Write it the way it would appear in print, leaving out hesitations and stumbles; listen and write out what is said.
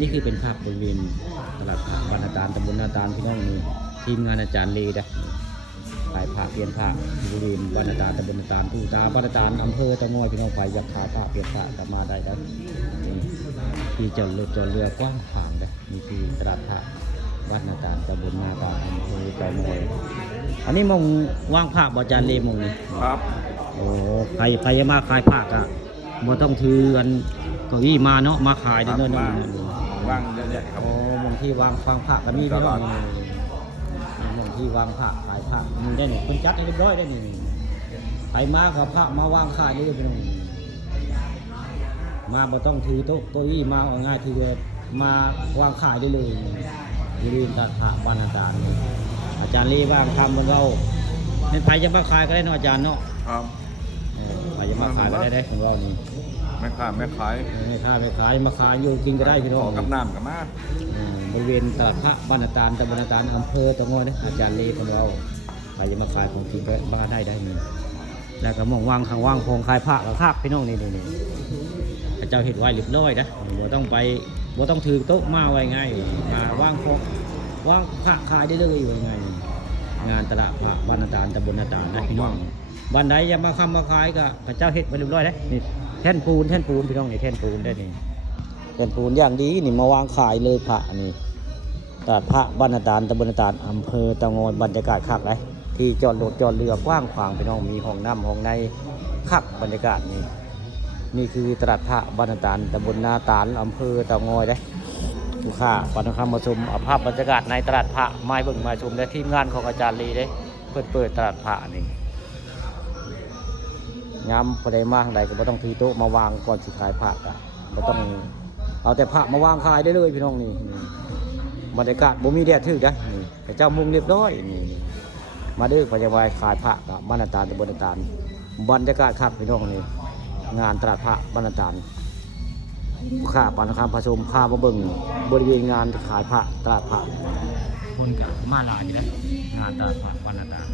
นี่คือเป็นภาพบริเวณตลาดผักบ้านนาตาลตำบลนาตาลพี่น้องนี่ทีมงานอาจารย์เลนะขายผักเปลี่ยนผักบริเวณบ้านนาตาลตำบลนาตาลผู้ตาบ้านนาตาลอำเภอตะงอยพี่น้องไปอยากขายผักเปลี่ยนผักกลับมาได้แล้วที่จอดเรือกว้างขวางเลยนี่คือตลาดผักบ้านนาตาลตำบลนาตาลอำเภอตะงอยอันนี้มองว่างผักอาจารย์เลมองนี่ครับโอ้ใครจะมาขายผักอ่ะบ่ต้องถือกันเก้าอี้มาเนาะมาขายได้เนาะว่างเยอะแยะครับโอ้บางที่วางผักก็มีพี่น้องบางที่วางผักขายผักมีได้นี่คนจัดให้เรียบร้อยได้นี่ใครมาก็ผักมาวางขายได้พี่น้องมาบ่ต้องถือโต๊ะเก้าอี้มาเอาง่ายถือมาวางขายได้เลยบริเวณตลาดผักบ้านอาจารย์อาจารย์รีว่างทำบนเราเป็นไผจะมาขายก็ได้เนาะอาจารย์เนาะครับใครจะมาขายก็ได้ของเรานี่ไม่ขายไม่ขายมาขายอยู่กินก็ได้พี่น้องกับน้ำกับมาบริเวณตลาดพระบ้านนาตาลตำบลนาตาลอำเภอตะงอยนะอาจารย์เลของเราใครจะมาขายของกินก็มาได้นี่แล้วก็มองวางข้างว่างของขายผักกับผักพี่น้องนี่พระเจ้าเห็นไว้เรียบร้อยนะบ่ต้องถือโต๊ะมาไว้ไงมาว่างของว่างผักขายได้เลยไว้ไงงานตลาดผักบ้านนาตาลตำบลนาตาลนะพี่น้องวันไหนจะมาขายก็พระเจ้าเห็นไว้เรียบร้อยนะนี่แท่นปูนพี่น้องนี่แท่นปูนได้นี่แท่นปูนอย่างดีนี่มาวางขายเลยพระนี่ตลาดพระบ้านนาตาลตำบลนาตาลอำเภอตะงอยบรรยากาศคักเลยที่จอดรถจอดเรือกว้างขวางพี่น้องมีห้องน้ำห้องในคักบรรยากาศนี่คือตลาดพระบ้านนาตาลตำบลนาตาลอำเภอตะงอยเลยลูกค้าปานคำมาชมภาพบรรยากาศในตลาดพระไม้เบิ่งไม้ชมและทีมงานของอาจารย์ลีได้เปิดตลาดพระนี่ย้ำพอได้มากใดก็ไม่ต้องถือโต๊ะมาวางก่อนสิขายผักอ่ะไม่ต้องเอาแต่ผักมาวางขายได้เลยพี่น้องนี่บรรยากาศบ่มีแดดถึกนะนี่พระเจ้ามุงเรียบร้อยนี่มาดื้อพระเจ้าไว้ขายผักบ้านนาตาลตำบลนาตาลบรรยากาศครับพี่น้องนี่งานตลาดผักบ้านนาตาลข้าปานคำผสมข้ามาเบิ่งบริเวณงานขายผักตลาดผักคนกับมาลาอยู่แล้วงานตลาดผักบ้านนาตาล